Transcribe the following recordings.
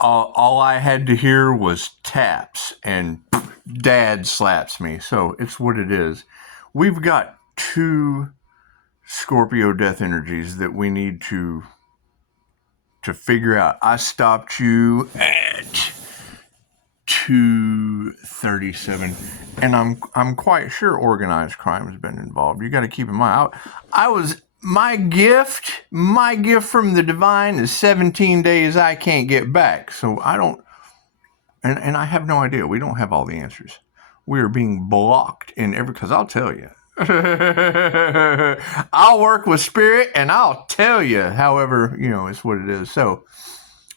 all I had to hear was taps, and Dad slaps me. So it's what it is. We've got two Scorpio death energies that we need to figure out. I stopped you at 237, and I'm quite sure organized crime has been involved. You got to keep in mind, I was my gift from the divine is 17 days I can't get back. So I don't, and I have no idea. We don't have all the answers. We are being blocked in every, because I'll tell you. I'll work with spirit and I'll tell you. However, it's what it is. So,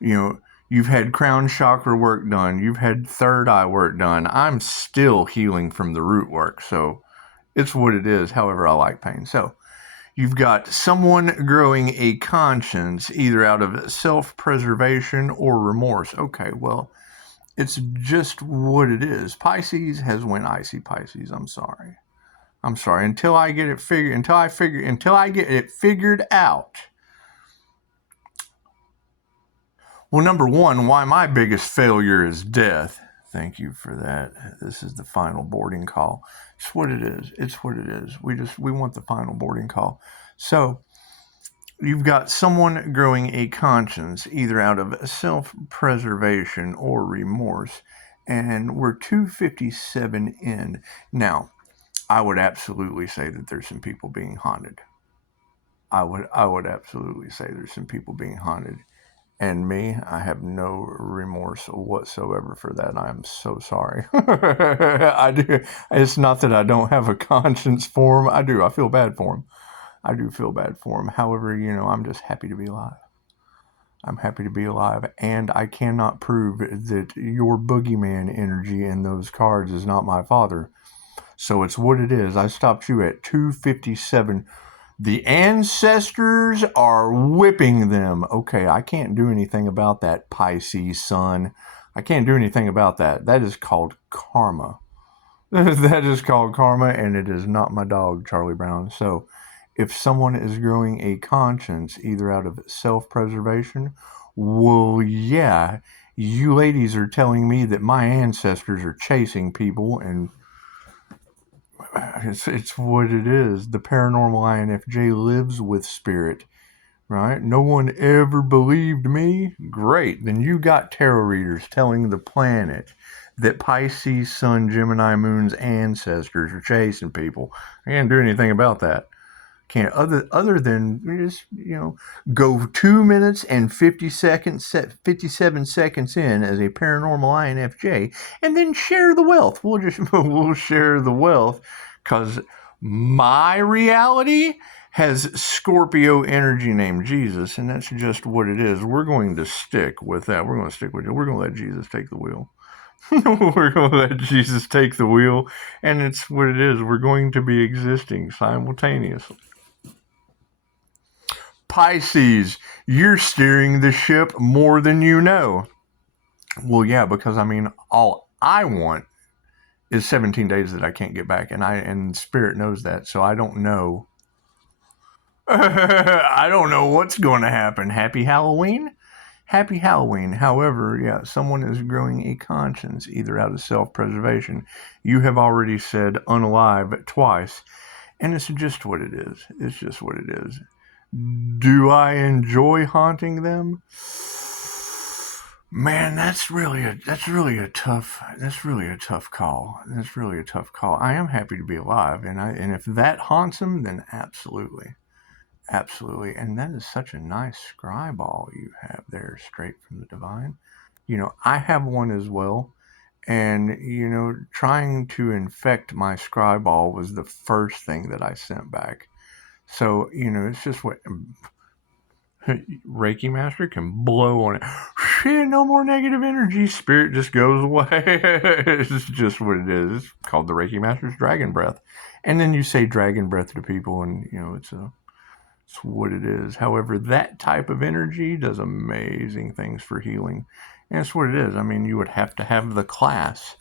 you've had crown chakra work done. You've had third eye work done. I'm still healing from the root work. So it's what it is. However, I like pain. So you've got someone growing a conscience either out of self-preservation or remorse. Okay, well, it's just what it is. Pisces has went icy Pisces. I'm sorry. Until I get it figured out. Well, number one, why my biggest failure is death. Thank you for that. This is the final boarding call. It's what it is. We want the final boarding call. So you've got someone growing a conscience either out of self-preservation or remorse, and we're 257 in. Now, I would absolutely say that there's some people being haunted. I would absolutely say there's some people being haunted. And me, I have no remorse whatsoever for that. I am so sorry. I do. It's not that I don't have a conscience for him. I do. I feel bad for him. I do feel bad for him. However, I'm just happy to be alive. I'm happy to be alive. And I cannot prove that your boogeyman energy in those cards is not my father. So it's what it is. I stopped you at 257. The ancestors are whipping them. Okay, I can't do anything about that, Pisces sun. I can't do anything about that. That is called karma. That is called karma, and it is not my dog, Charlie Brown. So if someone is growing a conscience either out of self-preservation, well, yeah, you ladies are telling me that my ancestors are chasing people, and it's what it is. The paranormal INFJ lives with spirit, right? No one ever believed me. Great. Then you got tarot readers telling the planet that Pisces, Sun, Gemini, Moon's ancestors are chasing people. I can't do anything about that. Can't other than just go 2 minutes and 57 seconds in as a paranormal INFJ, and then share the wealth. We'll share the wealth, because my reality has Scorpio energy named Jesus, and that's just what it is. We're going to stick with that. We're going to stick with it. We're going to let Jesus take the wheel. We're going to let Jesus take the wheel, and it's what it is. We're going to be existing simultaneously. Pisces, you're steering the ship more than you know. Well, yeah, because all I want is 17 days that I can't get back, and Spirit knows that, so I don't know. I don't know what's going to happen. Happy Halloween? Happy Halloween. However, yeah, someone is growing a conscience either out of self-preservation. You have already said unalive twice, and it's just what it is. It's just what it is. Do I enjoy haunting them? Man, that's really a tough call. That's really a tough call. I am happy to be alive, and if that haunts them, then absolutely. And that is such a nice scry ball you have there, straight from the divine. I have one as well, and trying to infect my scry ball was the first thing that I sent back. So, it's just what Reiki Master can blow on it. No more negative energy. Spirit just goes away. It's just what it is. It's called the Reiki Master's Dragon Breath. And then you say Dragon Breath to people, and, it's what it is. However, that type of energy does amazing things for healing. And that's what it is. You would have to have the class.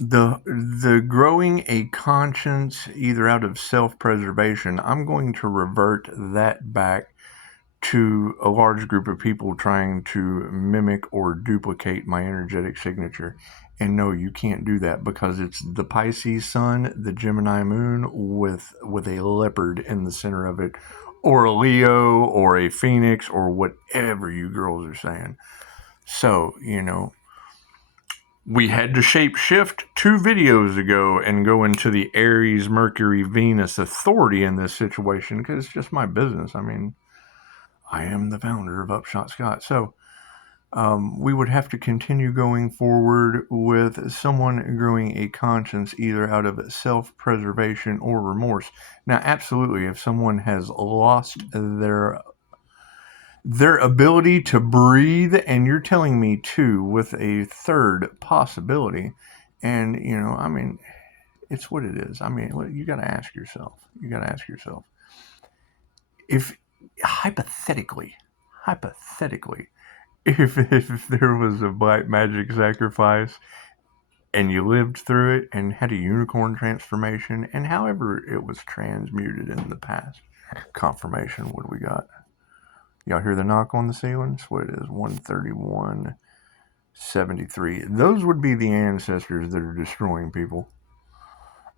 The growing a conscience either out of self-preservation, I'm going to revert that back to a large group of people trying to mimic or duplicate my energetic signature. And no, you can't do that because it's the Pisces sun, the Gemini moon with a leopard in the center of it, or a Leo or a Phoenix or whatever you girls are saying. So, we had to shape shift 2 videos ago and go into the Aries, Mercury, Venus authority in this situation because it's just my business. I mean, I am the founder of Upshotscott. So we would have to continue going forward with someone growing a conscience either out of self-preservation or remorse. Now, absolutely, if someone has lost their ability to breathe, and you're telling me too with a third possibility, and I mean, it's what it is. I mean, you got to ask yourself. If hypothetically, if there was a black magic sacrifice and you lived through it and had a unicorn transformation, and however it was transmuted in the past, confirmation, what do we got? Y'all hear the knock on the ceiling? That's what it is, 13173. Those would be the ancestors that are destroying people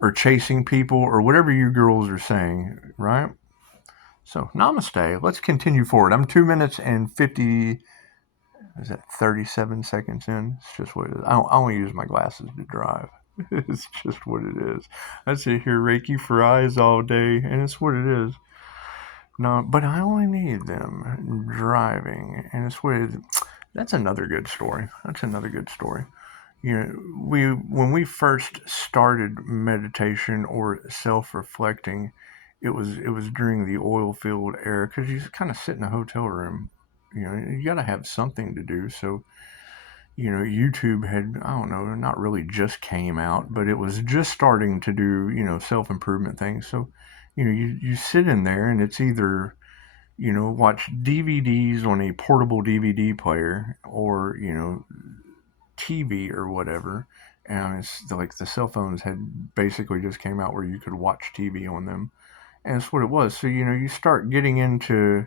or chasing people or whatever you girls are saying, right? So, namaste. Let's continue forward. I'm 2 minutes and 37 seconds in? It's just what it is. I only use my glasses to drive. It's just what it is. I sit here Reiki for eyes all day, and it's what it is. No, but I only need them driving, and it's what it is. That's another good story. When we first started meditation or self-reflecting, it was during the oil field era, because you just kind of sit in a hotel room. You got to have something to do. So, YouTube had, I don't know, not really just came out, but it was just starting to do, self-improvement things. So, you sit in there, and it's either, watch DVDs on a portable DVD player or, TV or whatever. And it's like the cell phones had basically just came out where you could watch TV on them. And that's what it was. So, you start getting into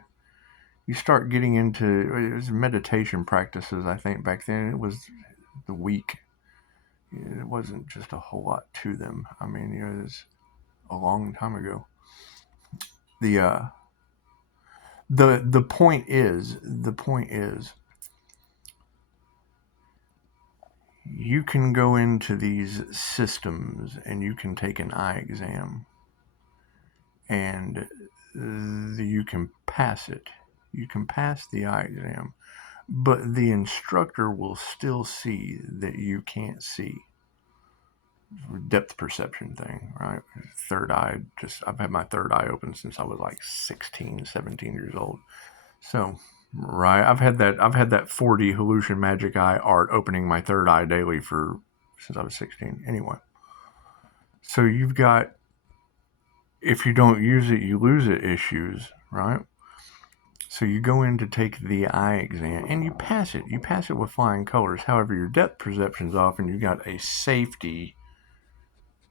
it was meditation practices. I think back then it was the week. It wasn't just a whole lot to them. I mean, it was a long time ago. The point is, you can go into these systems and you can take an eye exam, and you can pass it. You can pass the eye exam, but the instructor will still see that you can't see. Depth perception thing, right? Third eye, I've had my third eye open since I was like 16, 17 years old. So, right, I've had that 4D Hallucian Magic Eye art opening my third eye daily since I was 16. Anyway, so you've got, if you don't use it, you lose it issues, right? So you go in to take the eye exam and you pass it. You pass it with flying colors. However, your depth perception's off, and you got a safety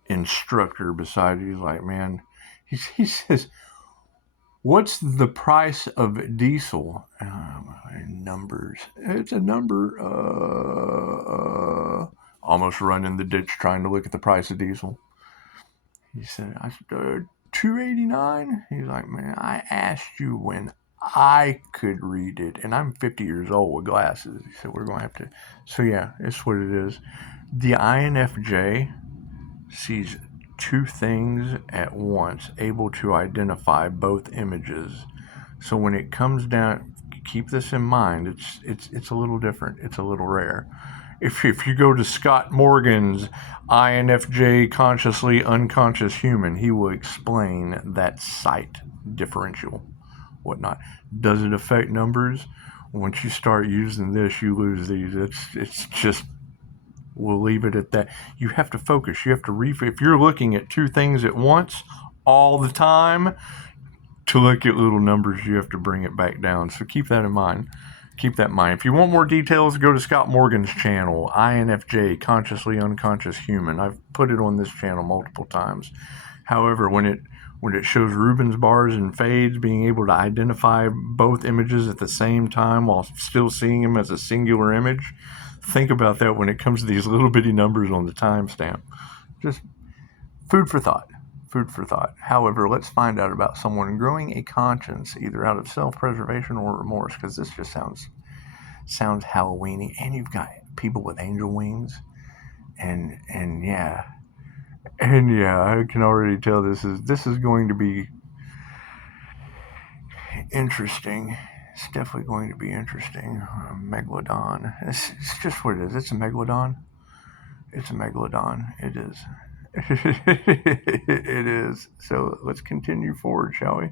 instructor beside you. He's like, man, he says, what's the price of diesel? Numbers. It's a number. Almost run in the ditch trying to look at the price of diesel. He said, $2.89. He's like, man, I asked you when I could read it, and I'm 50 years old with glasses. He said, we're going to have to. So yeah, it's what it is. The INFJ sees 2 things at once, able to identify both images. So when it comes down, keep this in mind. It's a little different. It's a little rare. If you go to Scott Morgan's INFJ consciously unconscious human, he will explain that sight differential, whatnot. Does it affect numbers? Once you start using this, you lose these. It's just, we'll leave it at that. You have to focus. You have to if you're looking at 2 things at once all the time, to look at little numbers, you have to bring it back down. So keep that in mind. If you want more details, go to Scott Morgan's channel, INFJ, Consciously Unconscious Human. I've put it on this channel multiple times. However, when when it shows Rubens bars and fades, being able to identify both images at the same time while still seeing them as a singular image. Think about that when it comes to these little bitty numbers on the timestamp. Just food for thought. Food for thought. However, let's find out about someone growing a conscience, either out of self-preservation or remorse, because this just sounds Halloweeny. And you've got people with angel wings, and yeah, I can already tell this is going to be interesting. It's definitely going to be interesting. Megalodon. It's just what it is. It's a megalodon. It's a megalodon. It is. It is. So let's continue forward, shall we?